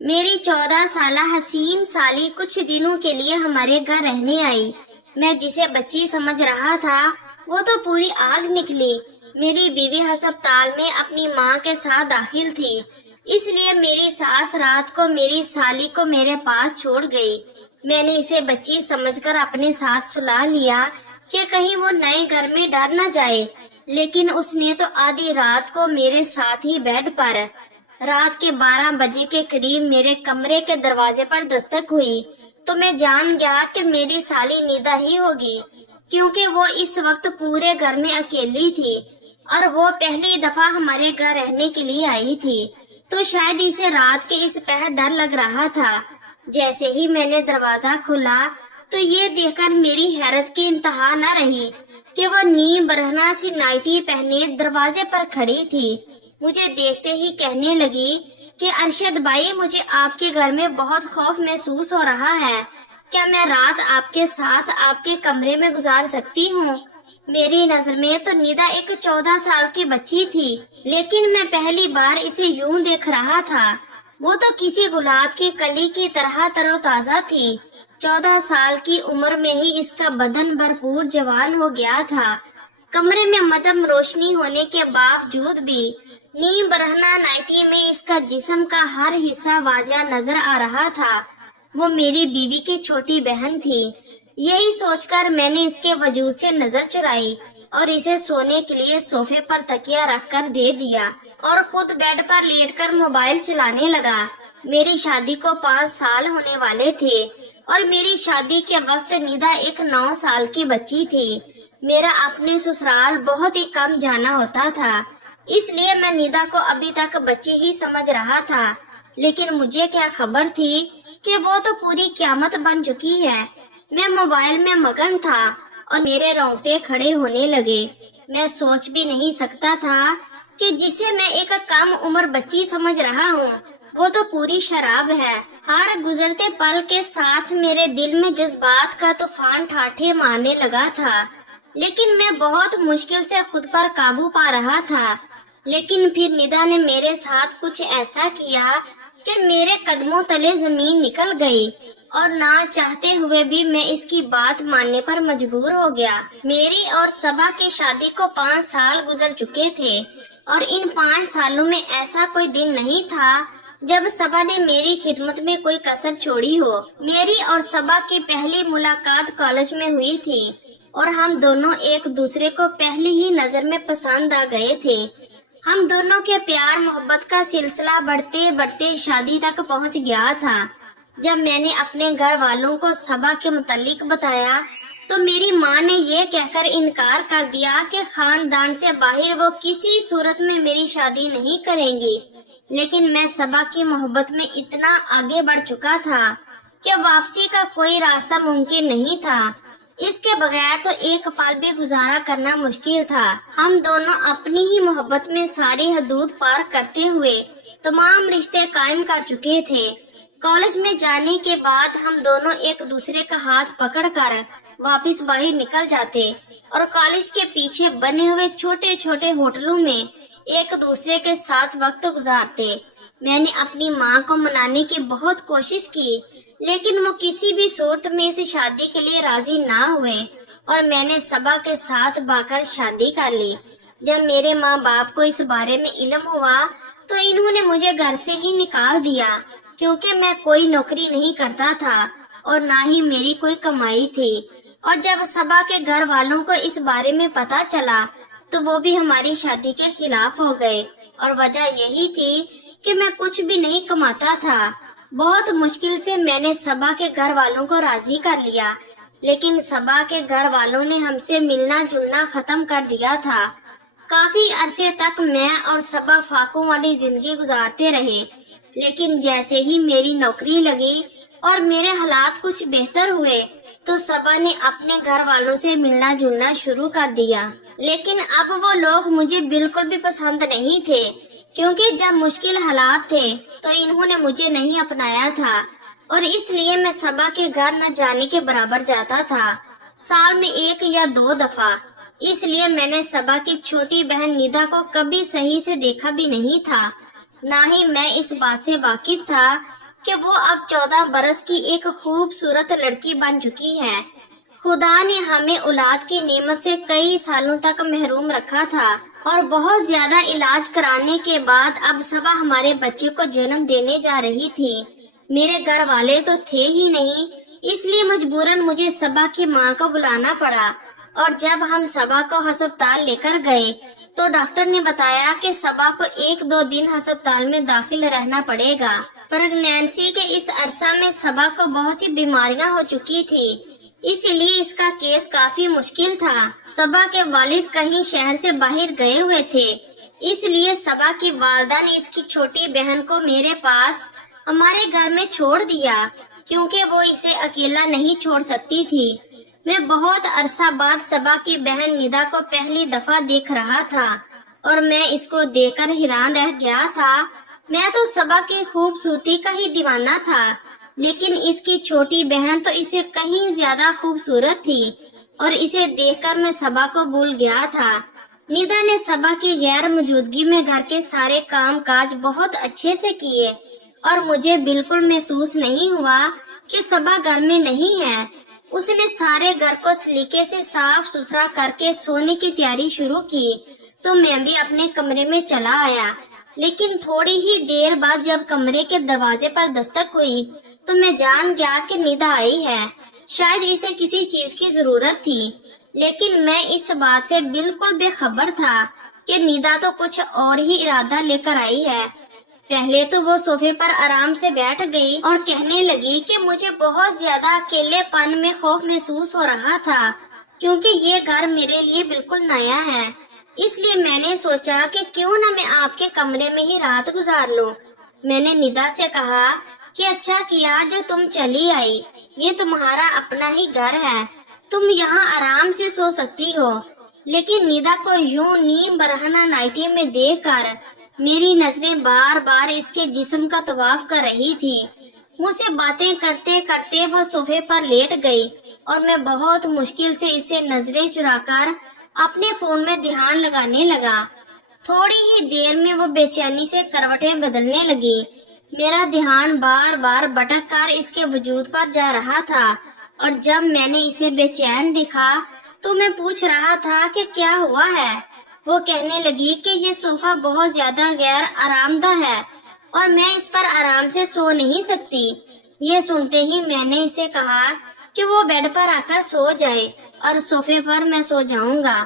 میری 14 سالہ حسین سالی کچھ دنوں کے لیے ہمارے گھر رہنے آئی۔ میں جسے بچی سمجھ رہا تھا وہ تو پوری آگ نکلی۔ میری بیوی ہسپتال میں اپنی ماں کے ساتھ داخل تھی، اس لیے میری ساس رات کو میری سالی کو میرے پاس چھوڑ گئی۔ میں نے اسے بچی سمجھ کر اپنے ساتھ سلا لیا کہ کہیں وہ نئے گھر میں ڈر نہ جائے، لیکن اس نے تو آدھی رات کو میرے ساتھ ہی بیڈ پر رات کے 12 بجے کے قریب میرے کمرے کے دروازے پر دستک ہوئی تو میں جان گیا کہ میری سالی نیدا ہی ہوگی، کیونکہ وہ اس وقت پورے گھر میں اکیلی تھی اور وہ پہلی دفعہ ہمارے گھر رہنے کے لیے آئی تھی، تو شاید اسے رات کے اس پہر ڈر لگ رہا تھا۔ جیسے ہی میں نے دروازہ کھولا تو یہ دیکھ کر میری حیرت کی انتہا نہ رہی کہ وہ نیم برہنہ سی نائٹی پہنے دروازے پر کھڑی تھی۔ مجھے دیکھتے ہی کہنے لگی کہ ارشد بھائی، مجھے آپ کے گھر میں بہت خوف محسوس ہو رہا ہے، کیا میں رات آپ کے ساتھ آپ کے کمرے میں گزار سکتی ہوں؟ میری نظر میں تو نیدا ایک 14 سال کی بچی تھی، لیکن میں پہلی بار اسے یوں دیکھ رہا تھا۔ وہ تو کسی گلاب کی کلی کی طرح تر و تازہ تھی۔ 14 سال کی عمر میں ہی اس کا بدن بھرپور جوان ہو گیا تھا۔ کمرے میں مدھم روشنی ہونے کے باوجود بھی نیم برہنہ نائٹی میں اس کا جسم کا ہر حصہ واضح نظر آ رہا تھا۔ وہ میری بیوی کی چھوٹی بہن تھی۔ یہی سوچ کر میں نے اس کے وجود سے نظر چرائی اور اسے سونے کے لیے صوفے پر تکیہ رکھ کر دے دیا اور خود بیڈ پر لیٹ کر موبائل چلانے لگا۔ میری شادی کو 5 سال ہونے والے تھے اور میری شادی کے وقت نیدا ایک 9 سال کی بچی تھی۔ میرا اپنے سسرال بہت ہی کم جانا ہوتا تھا، اس لیے میں نیدا کو ابھی تک بچی ہی سمجھ رہا تھا، لیکن مجھے کیا خبر تھی کہ وہ تو پوری قیامت بن چکی ہے۔ میں موبائل میں مگن تھا اور میرے رونگٹے کھڑے ہونے لگے۔ میں سوچ بھی نہیں سکتا تھا کہ جسے میں ایک کم عمر بچی سمجھ رہا ہوں وہ تو پوری شراب ہے۔ ہر گزرتے پل کے ساتھ میرے دل میں جذبات کا طوفان ٹھاٹھے مارنے لگا تھا، لیکن میں بہت مشکل سے خود پر قابو پا رہا تھا۔ لیکن پھر نیدا نے میرے ساتھ کچھ ایسا کیا کہ میرے قدموں تلے زمین نکل گئی اور نہ چاہتے ہوئے بھی میں اس کی بات ماننے پر مجبور ہو گیا۔ میری اور صبا کی شادی کو 5 سال گزر چکے تھے اور ان 5 سالوں میں ایسا کوئی دن نہیں تھا جب صبا نے میری خدمت میں کوئی کسر چھوڑی ہو۔ میری اور صبا کی پہلی ملاقات کالج میں ہوئی تھی اور ہم دونوں ایک دوسرے کو پہلی ہی نظر میں پسند آ گئے تھے۔ ہم دونوں کے پیار محبت کا سلسلہ بڑھتے بڑھتے شادی تک پہنچ گیا تھا۔ جب میں نے اپنے گھر والوں کو صبا کے متعلق بتایا تو میری ماں نے یہ کہہ کر انکار کر دیا کہ خاندان سے باہر وہ کسی صورت میں میری شادی نہیں کریں گی، لیکن میں صبا کی محبت میں اتنا آگے بڑھ چکا تھا کہ واپسی کا کوئی راستہ ممکن نہیں تھا۔ اس کے بغیر تو ایک پل بھی گزارا کرنا مشکل تھا۔ ہم دونوں اپنی ہی محبت میں ساری حدود پار کرتے ہوئے تمام رشتے قائم کر چکے تھے۔ کالج میں جانے کے بعد ہم دونوں ایک دوسرے کا ہاتھ پکڑ کر واپس باہر نکل جاتے اور کالج کے پیچھے بنے ہوئے چھوٹے چھوٹے ہوٹلوں میں ایک دوسرے کے ساتھ وقت گزارتے۔ میں نے اپنی ماں کو منانے کی بہت کوشش کی، لیکن وہ کسی بھی صورت میں اس شادی کے لیے راضی نہ ہوئے اور میں نے صبا کے ساتھ با کر شادی کر لی۔ جب میرے ماں باپ کو اس بارے میں علم ہوا تو انہوں نے مجھے گھر سے ہی نکال دیا، کیونکہ میں کوئی نوکری نہیں کرتا تھا اور نہ ہی میری کوئی کمائی تھی۔ اور جب صبا کے گھر والوں کو اس بارے میں پتا چلا تو وہ بھی ہماری شادی کے خلاف ہو گئے، اور وجہ یہی تھی کہ میں کچھ بھی نہیں کماتا تھا۔ بہت مشکل سے میں نے صبا کے گھر والوں کو راضی کر لیا، لیکن صبا کے گھر والوں نے ہم سے ملنا جلنا ختم کر دیا تھا۔ کافی عرصے تک میں اور صبا فاقوں والی زندگی گزارتے رہے، لیکن جیسے ہی میری نوکری لگی اور میرے حالات کچھ بہتر ہوئے تو صبا نے اپنے گھر والوں سے ملنا جلنا شروع کر دیا۔ لیکن اب وہ لوگ مجھے بالکل بھی پسند نہیں تھے، کیونکہ جب مشکل حالات تھے تو انہوں نے مجھے نہیں اپنایا تھا، اور اس لیے میں صبا کے گھر نہ جانے کے برابر جاتا تھا، سال میں 1 یا 2 دفعہ۔ اس لیے میں نے صبا کی چھوٹی بہن نیدا کو کبھی صحیح سے دیکھا بھی نہیں تھا، نہ ہی میں اس بات سے واقف تھا کہ وہ اب 14 برس کی ایک خوبصورت لڑکی بن چکی ہے۔ خدا نے ہمیں اولاد کی نعمت سے کئی سالوں تک محروم رکھا تھا اور بہت زیادہ علاج کرانے کے بعد اب صبا ہمارے بچے کو جنم دینے جا رہی تھی۔ میرے گھر والے تو تھے ہی نہیں، اس لیے مجبوراً مجھے صبا کی ماں کو بلانا پڑا، اور جب ہم صبا کو ہسپتال لے کر گئے تو ڈاکٹر نے بتایا کہ صبا کو 1-2 دن ہسپتال میں داخل رہنا پڑے گا۔ پریگنینسی کے اس عرصہ میں صبا کو بہت سی بیماریاں ہو چکی تھی، اس لیے اس کا کیس کافی مشکل تھا۔ صبا کے والد کہیں شہر سے باہر گئے ہوئے تھے، اس لیے صبا کی والدہ نے اس کی چھوٹی بہن کو میرے پاس ہمارے گھر میں چھوڑ دیا، کیونکہ وہ اسے اکیلا نہیں چھوڑ سکتی تھی۔ میں بہت عرصہ بعد صبا کی بہن ندا کو پہلی دفعہ دیکھ رہا تھا اور میں اس کو دیکھ کر حیران رہ گیا تھا۔ میں تو صبا کی خوبصورتی کا ہی دیوانہ تھا، لیکن اس کی چھوٹی بہن تو اسے کہیں زیادہ خوبصورت تھی اور اسے دیکھ کر میں صبا کو بھول گیا تھا۔ ندا نے صبا کی غیر موجودگی میں گھر کے سارے کام کاج بہت اچھے سے کیے اور مجھے بالکل محسوس نہیں ہوا کہ صبا گھر میں نہیں ہے۔ اس نے سارے گھر کو سلیقے سے صاف ستھرا کر کے سونے کی تیاری شروع کی تو میں بھی اپنے کمرے میں چلا آیا، لیکن تھوڑی ہی دیر بعد جب کمرے کے دروازے پر دستک ہوئی تو میں جان گیا کہ ندا آئی ہے۔ شاید اسے کسی چیز کی ضرورت تھی، لیکن میں اس بات سے بالکل بے خبر تھا کہ ندا تو کچھ اور ہی ارادہ لے کر آئی ہے۔ پہلے تو وہ صوفے پر آرام سے بیٹھ گئی اور کہنے لگی کہ مجھے بہت زیادہ اکیلے پن میں خوف محسوس ہو رہا تھا، کیونکہ یہ گھر میرے لیے بالکل نیا ہے۔ اس لیے میں نے سوچا کہ کیوں نہ میں آپ کے کمرے میں ہی رات گزار لوں۔ میں نے ندا سے کہا کہ اچھا کیا جو تم چلی آئی، یہ تمہارا اپنا ہی گھر ہے، تم یہاں آرام سے سو سکتی ہو۔ لیکن ندا کو یوں نیم برہنہ نائٹی میں دیکھ کر میری نظریں بار بار اس کے جسم کا طواف کر رہی تھی۔ مجھ سے باتیں کرتے کرتے وہ صوفے پر لیٹ گئی اور میں بہت مشکل سے اسے نظریں چرا کر اپنے فون میں دھیان لگانے لگا۔ تھوڑی ہی دیر میں وہ بے چینی سے کروٹیں بدلنے لگی۔ میرا دھیان بار بار بھٹک کر اس کے وجود پر جا رہا تھا، اور جب میں نے اسے بے چین دیکھا تو میں پوچھ رہا تھا کہ کیا ہوا ہے۔ وہ کہنے لگی کہ یہ صوفہ بہت زیادہ غیر آرام دہ ہے اور میں اس پر آرام سے سو نہیں سکتی۔ یہ سنتے ہی میں نے اسے کہا کہ وہ بیڈ پر آ کر سو جائے اور صوفے پر میں سو جاؤں گا۔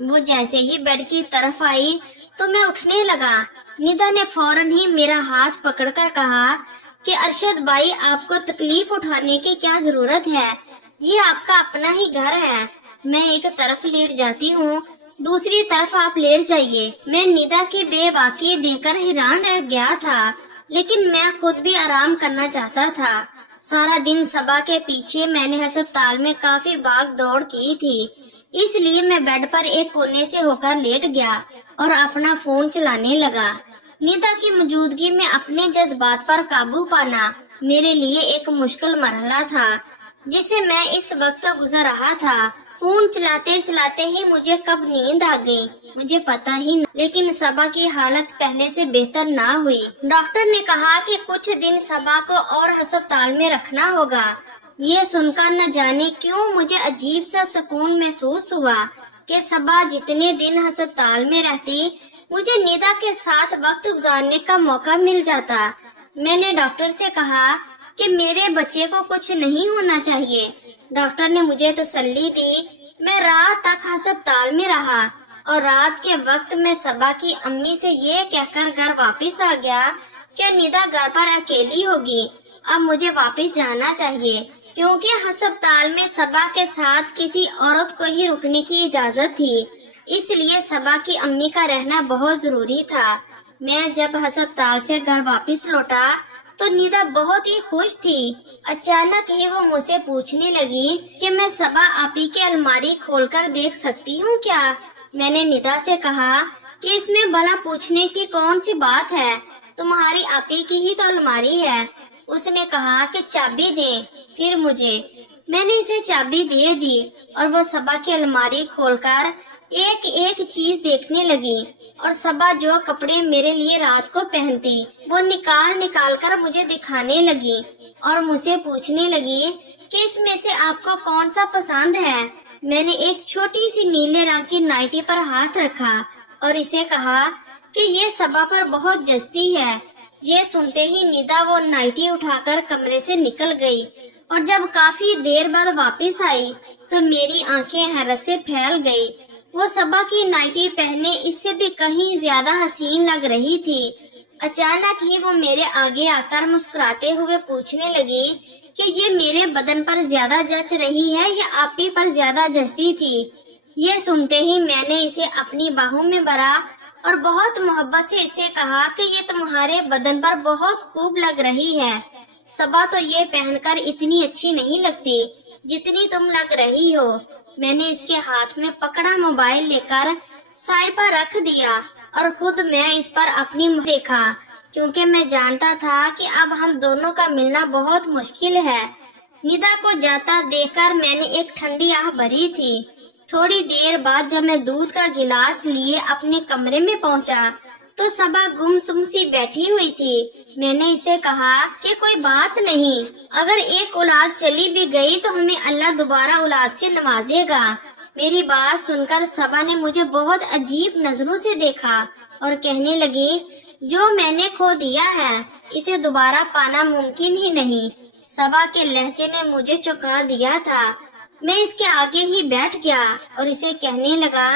وہ جیسے ہی بیڈ کی طرف آئی تو میں اٹھنے لگا۔ ندا نے فوراً ہی میرا ہاتھ پکڑ کر کہا کہ ارشد بھائی، آپ کو تکلیف اٹھانے کی کیا ضرورت ہے، یہ آپ کا اپنا ہی گھر ہے۔ میں ایک طرف لیٹ جاتی ہوں، دوسری طرف آپ لیٹ جائیے۔ میں ندا کی بے واقعی دیکھ کر حیران رہ گیا تھا، لیکن میں خود بھی آرام کرنا چاہتا تھا۔ سارا دن صبا کے پیچھے میں نے ہسپتال میں کافی بھاگ دوڑ کی تھی، اس لیے میں بیڈ پر ایک کونے سے ہو کر لیٹ گیا اور اپنا فون چلانے لگا۔ ندا کی موجودگی میں اپنے جذبات پر قابو پانا میرے لیے ایک مشکل مرحلہ تھا جسے میں اس وقت گزر رہا تھا۔ فون چلاتے چلاتے ہی مجھے کب نیند آ گئی مجھے پتا ہی نہ، لیکن صبا کی حالت پہلے سے بہتر نہ ہوئی۔ ڈاکٹر نے کہا کہ کچھ دن صبا کو اور ہسپتال میں رکھنا ہوگا۔ یہ سن کر نہ جانے کیوں مجھے عجیب سا سکون محسوس ہوا کہ صبا جتنے دن ہسپتال میں رہتی مجھے ندا کے ساتھ وقت گزارنے کا موقع مل جاتا۔ میں نے ڈاکٹر سے کہا کہ میرے بچے کو کچھ نہیں ہونا چاہیے۔ ڈاکٹر نے مجھے تسلی دی۔ میں رات تک ہسپتال میں رہا اور رات کے وقت میں صبا کی امی سے یہ کہہ کر گھر واپس آ گیا کہ ندا گھر پر اکیلی ہوگی، اب مجھے واپس جانا چاہیے، کیونکہ ہسپتال میں صبا کے ساتھ کسی عورت کو ہی رکنے کی اجازت تھی، اس لیے صبا کی امی کا رہنا بہت ضروری تھا۔ میں جب ہسپتال سے گھر واپس لوٹا تو ندا بہت ہی خوش تھی۔ اچانک ہی وہ مجھ سے پوچھنے لگی کہ میں صبا آپی کی الماری کھول کر دیکھ سکتی ہوں کیا؟ میں نے ندا سے کہا کہ اس میں بھلا پوچھنے کی کون سی بات ہے، تمہاری آپی کی ہی تو الماری ہے۔ اس نے کہا کہ چابی دے پھر مجھے۔ میں نے اسے چابی دے دی اور وہ صبا کی الماری کھول کر ایک ایک چیز دیکھنے لگی اور صبا جو کپڑے میرے لیے رات کو پہنتی وہ نکال نکال کر مجھے دکھانے لگی اور مجھ سے پوچھنے لگی کہ اس میں سے آپ کو کون سا پسند ہے۔ میں نے ایک چھوٹی سی نیلے رنگ کی نائٹی پر ہاتھ رکھا اور اسے کہا کہ یہ صبا پر بہت جچتی ہے۔ یہ سنتے ہی ندا وہ نائٹی اٹھا کر کمرے سے نکل گئی اور جب کافی دیر بعد واپس آئی تو میری آنکھیں حیرت سے پھیل گئی۔ وہ صبا کی نائٹی پہنے اس سے بھی کہیں زیادہ حسین لگ رہی تھی۔ اچانک ہی وہ میرے آگے آ کر مسکراتے ہوئے پوچھنے لگی کہ یہ میرے بدن پر زیادہ جچ رہی ہے یا آپ ہی پر زیادہ جچتی تھی۔ یہ سنتے ہی میں نے اسے اپنی باہوں میں بھرا اور بہت محبت سے اسے کہا کہ یہ تمہارے بدن پر بہت خوب لگ رہی ہے۔ صبا تو یہ پہن کر اتنی اچھی نہیں لگتی جتنی تم لگ رہی ہو۔ میں نے اس کے ہاتھ میں پکڑا موبائل لے کر سائڈ پر رکھ دیا اور خود میں اس پر اپنی دیکھا کیونکہ میں جانتا تھا کہ اب ہم دونوں کا ملنا بہت مشکل ہے۔ ندا کو جاتا دیکھ کر میں نے ایک ٹھنڈی آہ بھری تھی۔ تھوڑی دیر بعد جب میں دودھ کا گلاس لیے اپنے کمرے میں پہنچا تو صبا گمسم سی بیٹھی ہوئی تھی۔ میں نے اسے کہا کہ کوئی بات نہیں، اگر ایک اولاد چلی بھی گئی تو ہمیں اللہ دوبارہ اولاد سے نوازے گا۔ میری بات سن کر صبا نے مجھے بہت عجیب نظروں سے دیکھا اور کہنے لگی جو میں نے کھو دیا ہے اسے دوبارہ پانا ممکن ہی نہیں۔ صبا کے لہجے نے مجھے چونکا دیا تھا۔ میں اس کے آگے ہی بیٹھ گیا اور اسے کہنے لگا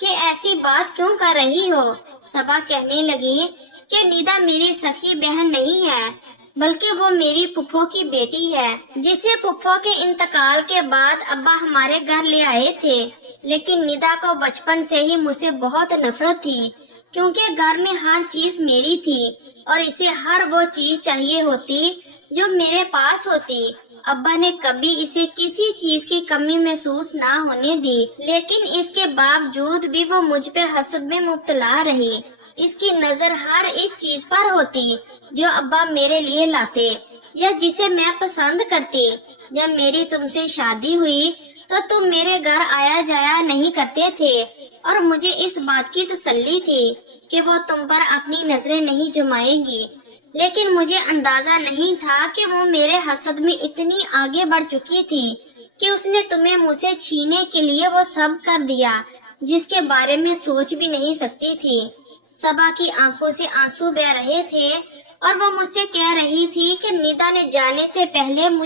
کہ ایسی بات کیوں کر رہی ہو۔ صبا کہنے لگی کہ ندا میری سکی بہن نہیں ہے بلکہ وہ میری پھپھو کی بیٹی ہے جسے پھپھو کے انتقال کے بعد ابا ہمارے گھر لے آئے تھے۔ لیکن ندا کو بچپن سے ہی مجھ سے بہت نفرت تھی کیونکہ گھر میں ہر چیز میری تھی اور اسے ہر وہ چیز چاہیے ہوتی جو میرے پاس ہوتی۔ ابا نے کبھی اسے کسی چیز کی کمی محسوس نہ ہونے دی لیکن اس کے باوجود بھی وہ مجھ پہ حسد میں مبتلا رہی۔ اس کی نظر ہر اس چیز پر ہوتی جو ابا میرے لیے لاتے یا جسے میں پسند کرتی۔ جب میری تم سے شادی ہوئی تو تم میرے گھر آیا جایا نہیں کرتے تھے اور مجھے اس بات کی تسلی تھی کہ وہ تم پر اپنی نظریں نہیں جمائے گی، لیکن مجھے اندازہ نہیں تھا کہ وہ میرے حسد میں اتنی آگے بڑھ چکی تھی کہ اس نے تمہیں مجھ سے چھینے کے لیے وہ سب کر دیا جس کے بارے میں سوچ بھی نہیں سکتی تھی۔ صبا کی آنکھوں سے آنسو بہہ رہے تھے اور وہ مجھ سے کہہ رہی تھی کہ ندا نے جانے سے پہلے مجھے